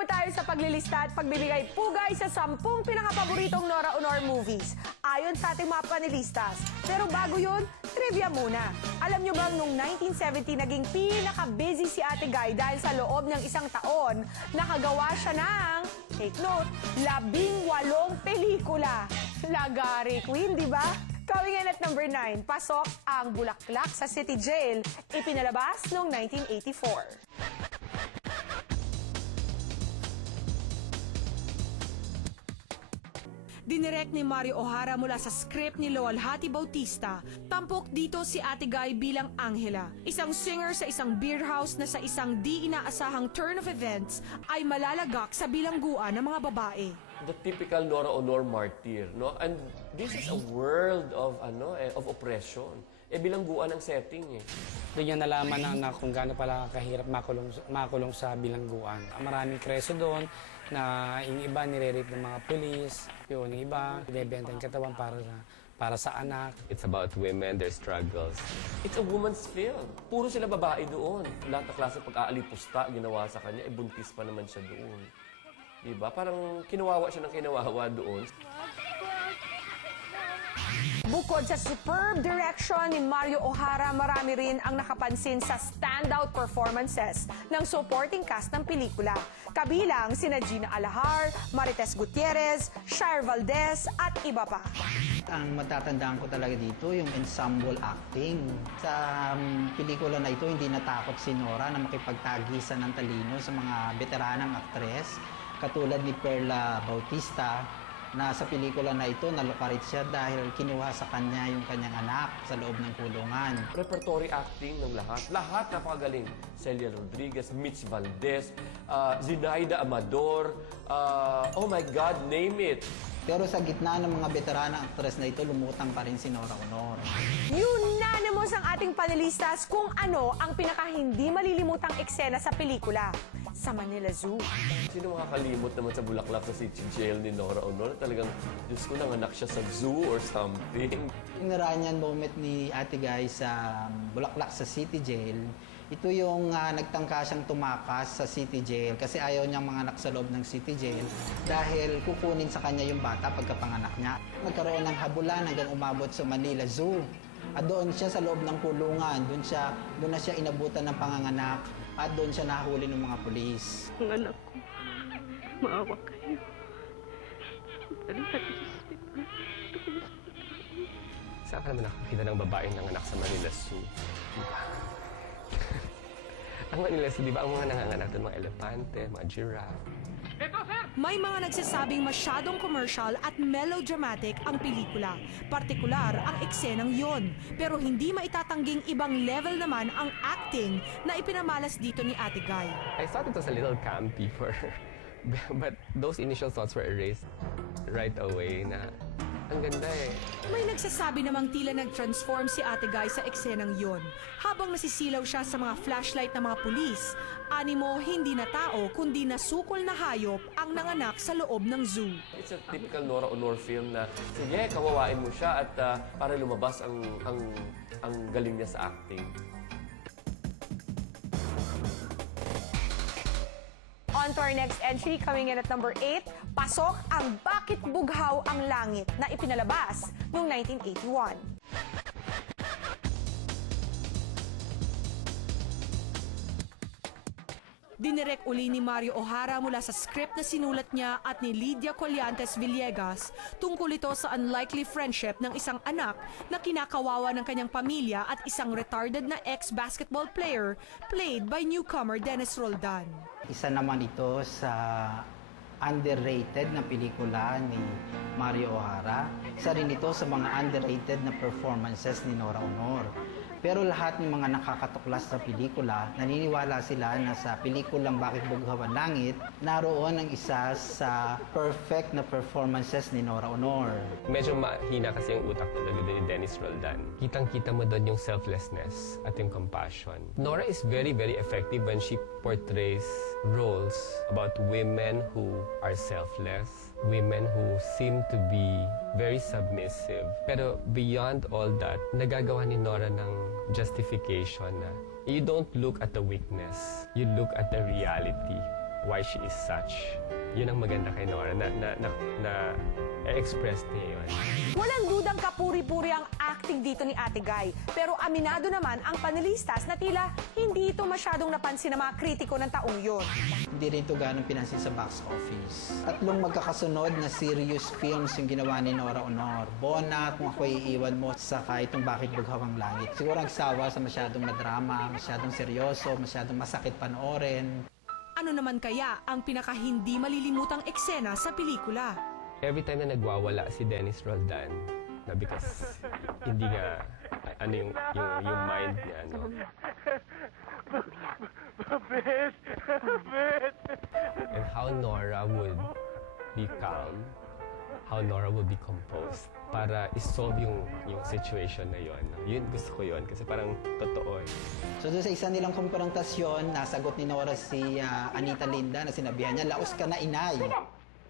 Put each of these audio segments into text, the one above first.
Tungo tayo sa paglilista at pagbibigay pugay sa 10 pinakapaboritong Nora Honor movies ayon sa ating mga panelistas. Pero bago yun, trivia muna. Alam nyo bang nung 1970 naging pinaka-busy si Ate Guy dahil sa loob ng isang taon, nakagawa siya ng, take note, 18 pelikula. Lagari Queen, di ba? Coming in at number 9, pasok ang Bulaklak sa City Jail, ipinalabas noong 1984. Dinirect ni Mario O'Hara mula sa script ni Lowell Hattie Bautista. Tampok dito si Ate Guy bilang Angela, isang singer sa isang beer house na sa isang di inaasahang turn of events ay malalagak sa bilangguan ng mga babae. The typical Nora Honor martyr, no? And this is a world of oppression. Bilangguan ang setting eh. Doon niya nalaman na kung gaano pala kahirap makulong sa bilangguan. Maraming preso doon na yung iba nire-rape ng mga pulis, yung iba binibenta yung katawan para sa anak. It's about women, their struggles. It's a woman's film. Puro sila babae doon. Lahat ng klase pag-aalipusta ginawa sa kanya, buntis pa naman siya doon. Diba? Parang kinawawa siya ng kinawawa doon. Bukod sa superb direction ni Mario O'Hara, marami rin ang nakapansin sa standout performances ng supporting cast ng pelikula. Kabilang sina Gina Alahar, Marites Gutierrez, Shire Valdez at iba pa. Ang matatandaan ko talaga dito, yung ensemble acting. Sa pelikula na ito, hindi natakot si Nora na makipagtagisan ng talino sa mga veteranang aktres, katulad ni Perla Bautista, na sa pelikula na ito, nalukarit siya dahil kinuha sa kanya yung kanyang anak sa loob ng kulungan. Repertory acting ng lahat. Lahat napakagaling. Celia Rodriguez, Mitch Valdez, Zinaida Amador, oh my God, name it. Pero sa gitna ng mga veteranang aktres na ito, lumutang pa rin si Nora Honor. Unanimous ang ating panelistas kung ano ang pinaka-hindi malilimutang eksena sa pelikula, sa Manila Zoo. Sino makakalimot naman sa Bulaklak sa City Jail ni Nora Honor? Talagang, Diyos ko, nanganak siya sa zoo or something. Yung Naranyan moment ni Ate Guy sa Bulaklak sa City Jail, ito yung nagtangka siyang tumakas sa City Jail kasi ayaw niyang manganak sa loob ng City Jail dahil kukunin sa kanya yung bata pagkapanganak niya. Nagkaroon ng habulan hanggang umabot sa Manila Zoo. At doon siya sa loob ng kulungan, doon na siya inabutan ng panganganak at doon siya nahuli ng mga pulis. Ang anak ko, maawa kayo. Dali natin sa hospital. Saan ka naman nakakita ng babaeng nanganak sa Manila Zoo? Diba? Ang Manila Zoo, di ba ang mga nanganganak doon, mga elepante, mga giraffe? May mga nagsasabing masyadong commercial at melodramatic ang pelikula. Partikular ang eksenang yon. Pero hindi maitatangging ibang level naman ang acting na ipinamalas dito ni Ate Guy. I thought it was a little campy for her. But those initial thoughts were erased right away na ang ganda eh. May nagsasabi namang tila nag-transform si Ate Guy sa eksenang yon. Habang nasisilaw siya sa mga flashlight ng mga pulis, animo hindi na tao kundi nasukol na hayop ang nanganak sa loob ng zoo. It's a typical Nora Honor film na, sige, kawawain mo siya at para lumabas ang galing niya sa acting. On to our next entry, coming in at number 8, pasok ang Bakit Bughaw ang Langit na ipinalabas noong 1981. Dinirek uli ni Mario O'Hara mula sa script na sinulat niya at ni Lydia Colliantes Villegas tungkol ito sa unlikely friendship ng isang anak na kinakawawa ng kanyang pamilya at isang retarded na ex-basketball player played by newcomer Dennis Roldan. Isa naman ito sa underrated na pelikula ni Mario O'Hara. Isa rin ito sa mga underrated na performances ni Nora Honor. Pero lahat ng mga nakakatuklas sa pelikula, naniniwala sila na sa pelikulang Bakit Bughaw ang Langit, naroon ang isa sa perfect na performances ni Nora Honor. Medyo mahina kasi yung utak talaga ni Dennis Roldan. Kitang-kita mo doon yung selflessness at yung compassion. Nora is very, very effective when she portrays roles about women who are selfless, women who seem to be very submissive. Pero beyond all that, nagagawa ni Nora ng justification na you don't look at the weakness, you look at the reality why she is such. Yun ang maganda kay Nora, na express niya yun. Walang dudang kapuri-puri ang acting dito ni Ate Guy. Pero aminado naman ang panelistas na tila hindi ito masyadong napansin ng mga kritiko ng taong yun. Hindi rin ito ganong pinansin sa box office. 3 magkakasunod na serious films yung ginawa ni Nora Honor. Bona, Kung Ako'y Iiwan Mo, saka itong Bakit Bughaw ang Langit. Siguro ang sawa sa masyadong na drama, masyadong seryoso, masyadong masakit panoorin. Ano naman kaya ang pinaka hindi malilimutang eksena sa pelikula? Every time na nagwawala si Dennis Roldan, na because hindi nga, ano yung mind niya, no? And how Nora would be calm, how Nora would be composed para isolve yung situation na yon. Yun, gusto ko yun kasi parang totoo. So doon sa isa nilang konfrontasyon, nasagot ni Nora si Anita Linda na sinabihan niya, laos ka na, inay.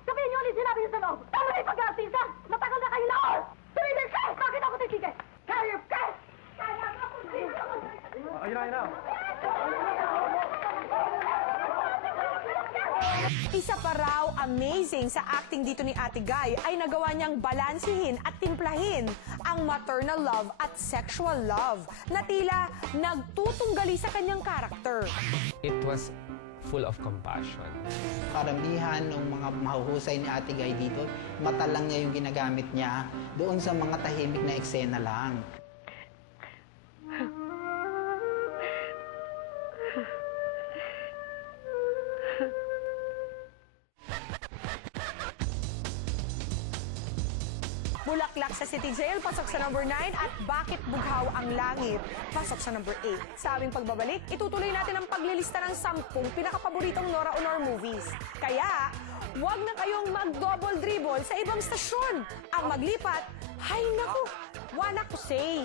Sabihin niyo ulit sinabi niyo sa loob. Tama na yung pag-aasisa. Matagal na kayo laos. Tumigil ka! Bakit ako titigil? Hayop ka! Kaya ako titigil! Ayun na. Isa pa raw amazing sa acting dito ni Ate Guy ay nagawa niyang balansihin at timplahin ang maternal love at sexual love na tila nagtutunggali sa kanyang karakter. It was full of compassion. Karamihan ng mga mahuhusay ni Ate Guy dito, mata lang niya yung ginagamit niya doon sa mga tahimik na eksena lang. Bulaklak sa City Jail, pasok sa number 9 at Bakit Bughaw ang Langit, pasok sa number 8. Sa aming pagbabalik, itutuloy natin ang paglilista ng 10 pinakapaboritong Nora Honor movies. Kaya, huwag na kayong mag-double dribble sa ibang stasyon. Ang maglipat, hay naku, wala ko say.